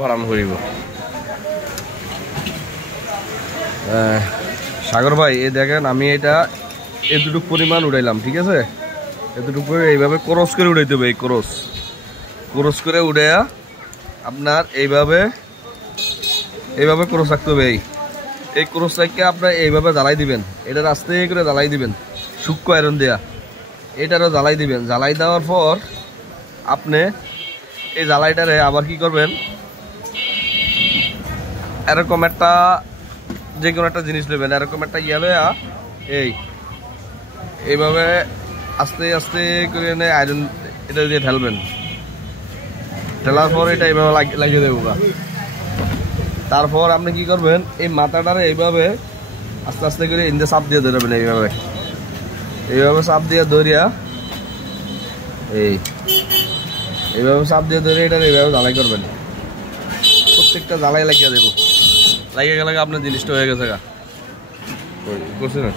আরাম করিব সাগর ভাই এই দেখেন আমি এটা এতটুকু পরিমাণ উড়াইলাম ঠিক আছে এতটুকু এইভাবে ক্রস করে উড়াইতে হবে এই ক্রস করে উড়াইয়া আপনার এইভাবে ক্রস রাখতে হবে এই ক্রস রাখকে আপনার এইভাবে জ্বালাই দিবেন এটা আস্তে করে জ্বালাই দিবেন সূক্ষ্ম আয়রন দেয়া এটারও জ্বালাই দিবেন জ্বালাই দেওয়ার পর আপনি এই জ্বালাইটারে আবার কি করবেন এরকম একটা যে কোনো একটা জিনিস নেবেন এরকম একটা লয়া এইভাবে আস্তে আস্তে করে এনে আয়রন এটা দিয়ে ঢালবেন ঢালার পর এটা এইভাবে লাগিয়ে দেবো তারপর আপনি কি করবেন এই মাথাটারে এইভাবে আস্তে আস্তে করে ইন্দে চাপ দিয়ে ধরবেন এইভাবে চাপ দিয়ে ধরিয়া এইভাবে চাপ দিয়ে ধরে এটা এইভাবে জ্বালাই করবেন প্রত্যেকটা জ্বালাই লাগিয়ে দেবো লাগিয়ে গেলে আপনার জিনিসটা হয়ে গেছে করছে না